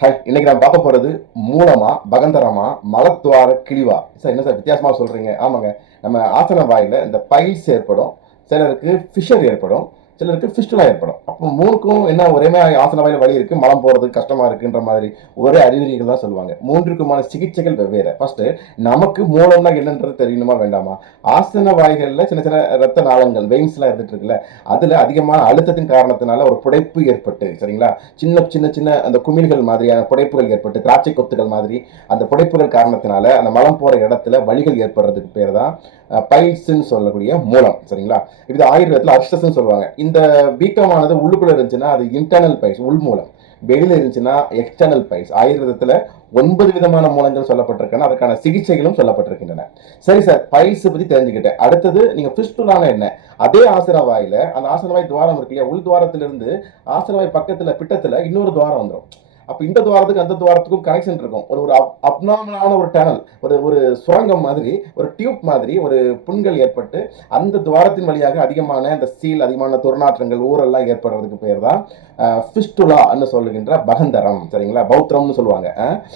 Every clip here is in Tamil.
ஹாய், இன்னைக்கு நான் பார்க்க போறது மூலமா, பகந்தரமா, மலத்துவார கிழிவா. சார் என்ன சார் வித்தியாசமா சொல்றீங்க? ஆமாங்க. நம்ம ஆசன வாயில இந்த பைல்ஸ் ஏற்படும். சிலருக்கு ஃபிஷர் ஏற்படும். சிலருக்கு ஃபிஸ்டுலா ஏற்படும். அப்போ 3க்கும் என்ன ஒரே மாரி ஆசன வாயில வலி இருக்கு, மலம் போறது கஷ்டமா இருக்குன்ற மாதிரி ஒரே அறிகுறிகள் தான் சொல்லுவாங்க. 3க்குமான சிகிச்சைகள் வெவ்வேறு. ஃபர்ஸ்ட் நமக்கு மூலம்னா என்னன்றது தெரியணுமா வேண்டாமா? ஆசன வாய்கள்ல சின்ன சின்ன ரத்த நாளங்கள், வெயின்ஸ்லாம் இருந்துட்டு இருக்குல்ல, அதுல அதிகமான அழுத்தத்தின் காரணத்தினால ஒரு புடைப்பு ஏற்பட்டு, சரிங்களா? சின்ன சின்ன சின்ன அந்த குமிழ்கள் மாதிரியான புடைப்புகள் ஏற்பட்டு, திராட்சை கொத்துகள் மாதிரி அந்த புடைப்புகள் காரணத்தினால அந்த மலம் போற இடத்துல வலிகள் ஏற்படுறதுக்கு பேர் தான் பைல்ஸ்ன்னு சொல்லக்கூடிய மூலம், சரிங்களா? இது ஆயுர்வேதத்தில் அர்ஷஸ்ன்னு சொல்லுவாங்க. இந்த வீக்கமானது உள்ளுக்குள்ள இருந்துச்சுன்னா அது இன்டர்னல் பைல்ஸ், உள் மூலம். வெளியில இருந்துச்சுன்னா எக்ஸ்டர்னல் பைல்ஸ். ஆயுர்வேதத்துல 9 விதமான மூலங்கள் சொல்லப்பட்டிருக்கன, அதற்கான சிகிச்சைகளும் சொல்லப்பட்டிருக்கின்றன. சரி சார், பைல்ஸ் பத்தி தெரிஞ்சுக்கிட்டேன். அடுத்தது நீங்க ஃபிஸ்டுலான என்ன? அதே ஆசனவாயில அந்த ஆசனவாய் துவாரம் இருக்கு இல்லையா, உள் துவாரத்திலிருந்து ஆசனவாய் பக்கத்துல பிட்டத்துல இன்னொரு துவாரம் வந்துடும். அப்ப இந்த துவாரத்துக்கு அந்த துவாரத்துக்கும் கனெக்ஷன் இருக்கும். ஒரு ஒரு அப்நார்மலான ஒரு டனல், ஒரு ஒரு சுரங்கம் மாதிரி, ஒரு டியூப் மாதிரி ஒரு புண்கள் ஏற்பட்டு அந்த துவாரத்தின் வழியாக அதிகமான அந்த சீல், அதிகமான துர்நாற்றங்கள், ஊரெல்லாம் ஏற்படுறதுக்கு பேர் தான் ஃபிஸ்டுலான்னு சொல்லுகின்ற பகந்தரம், சரிங்களா? பௌத்திரம்னு சொல்லுவாங்க.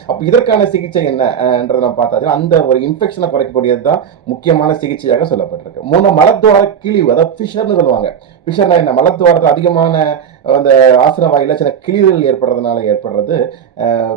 அப்ப இதற்கான சிகிச்சை என்னன்றதை நம்ம பார்த்தாச்சு. அந்த ஒரு இன்ஃபெக்ஷனை குறைக்கக்கூடியது தான் முக்கியமான சிகிச்சையாக சொல்லப்பட்டிருக்கு. மலத்துவார கிழிவு, அதாவது ஃபிஷர்னு சொல்லுவாங்க. ஃபிஷர்னா என்ன? மலத்துவாரத்தில் அதிகமான அந்த ஆசன வாயில சில கிழிவுகள் ஏற்படுறதுனால ஏற்படுறது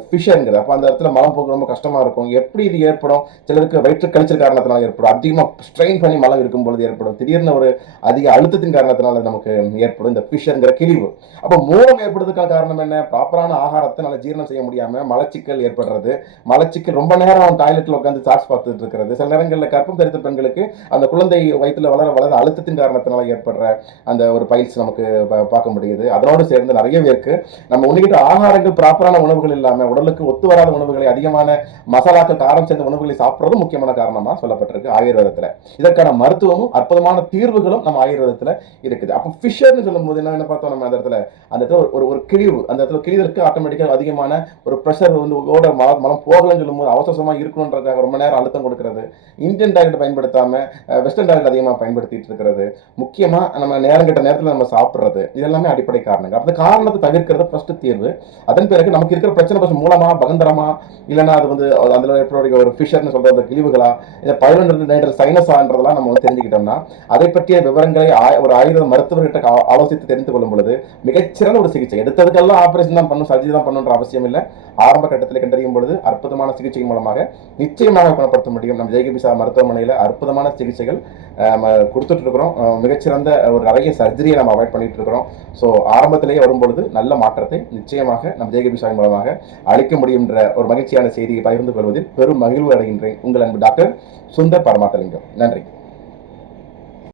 ஃபிஷருங்கிறது. அப்போ அந்த இடத்துல மலம் போக்கு ரொம்ப கஷ்டமா இருக்கும். எப்படி இது ஏற்படும்? சிலருக்கு வயிற்று கழிச்சல் காரணத்தினால ஏற்படும். அதிகமாக ஸ்ட்ரெயின் பண்ணி மலம் இருக்கும் பொழுது ஏற்படும். திடீர்னு ஒரு அதிக அழுத்தத்தின் காரணத்தினால நமக்கு ஏற்படும் இந்த ஃபிஷருங்கிற கிழிவு. அப்போ மூலம் ஏற்படுறதுக்கான காரணம் என்ன? ப்ராப்பரான ஆகாரத்தை நல்லா ஜீரணம் செய்ய முடியாம மலச்சிக்கல் ஏற்படுறது. மலச்சிக்கல் ரொம்ப நேரம் டாய்லெட்ல உட்காந்து சார்ஜ் பார்த்துட்டு இருக்கிறது. சில நேரங்களில் கற்பம் தரித்த பெண்களுக்கு அந்த குழந்தை வயிற்றுல வளர வளர அழுத்தத்தின் காரணத்தினால ஏற்படுற அந்த ஒரு பைல்ஸ் நமக்கு பார்க்க முடியுது. அதனோடு சேர்ந்து நிறைய பேருக்கு நம்ம உண்ணிக்கிட்ட ஆகாரங்கள், ப்ராப்பரான உணவுகள் இல்லாம உடலுக்கு ஒத்து வராத உணவுகளை, அதிகமான மசாலாக்கள், காரம் சேர்ந்த உணவுகளை சாப்பிட்றது முக்கியமான காரணமா சொல்லப்பட்டிருக்கு ஆயுர்வேதத்துல. இதற்கான மருத்துவமும் அற்புதமான தீர்வுகளும் நம்ம ஆயுர்வேதத்துல இருக்குது. அப்போ ஃபிஷர்னு சொல்லும் போது என்ன பார்த்தோம் நம்ம அந்த இடத்துல ஒரு ஒரு கிழிவு, அந்த இடத்துல கிழிதற்கு ஆட்டோமேட்டிக்காக அதிகமான ஒரு ப்ரெஷர் வந்து ஓட மலம் போகலன்னு சொல்லும் போது அவசரமா இருக்கணுன்றதுக்காக ரொம்ப நேரம் அழுத்தம் கொடுக்கிறது, இந்தியன் டாய்லெட் பயன்படுத்தாம வெஸ்டர்ன் டாய்லெட் அதிகமாக பயன்படுத்திட்டு இருக்கிறது, முக்கியமா நம்ம நேரம் கிட்ட நேரத்தில் நம்ம சாப்பிட்றது, இதெல்லாமே அடிப்படை காரணங்கள். அந்த காரணத்தை தவிர்க்கிறது ஃபர்ஸ்ட் தீர்வு. அதன் பிறகு நமக்கு இருக்கிற பிரச்சனை ஃபர்ஸ்ட் மூலமா, பகந்தரமா, இல்லைன்னா அது வந்து அதில் ஏற்படக்கூடிய ஒரு ஃபிஷர்னு சொல்ற அந்த கிழிவுகளா, இந்த பைலோனேட்டர் சைனஸான்றதெல்லாம் நம்ம வந்து தெரிஞ்சுக்கிட்டோம்னா அதை பற்றிய விவரங்களை ஒரு ஆயுர்வேத மருத்துவர்கிட்ட ஆலோசித்து தெரிந்து கொள்ளும் பொழுது மிகச்சிறந்த ஒரு சிகிச்சை. எடுத்ததுக்கெல்லாம் ஆபரேஷன் தான் பண்ணும், சர்ஜரி தான் பண்ணுன்ற அவசியம் இல்லை. ஆரம்ப கட்டத்தில் கண்டறியும் பொழுது அற்புதமான சிகிச்சை மூலமாக நிச்சயமாக குணப்படுத்த முடியும். நம்ம ஜெய்கபிசா மருத்துவமனையில் அற்புதமான சிகிச்சைகள் நம்ம கொடுத்துட்டு இருக்கிறோம். மிகச்சிறந்த ஒரு நிறைய சர்ஜரியை நம்ம அவாய்ட் பண்ணிட்டு இருக்கிறோம். ஸோ ஆரம்பத்திலேயே வரும்பொழுது நல்ல மாற்றத்தை நிச்சயமாக நம்ம ஜெய்கபிசா மூலமாக அளிக்க முடியும் என்ற ஒரு மகிழ்ச்சியான செய்தியை பகிர்ந்து கொள்வதில் பெரும் மகிழ்வு அடைகின்றேன். உங்கள் அன்பு டாக்டர் சுந்தர் பரமாத்தலிங்கம். நன்றி.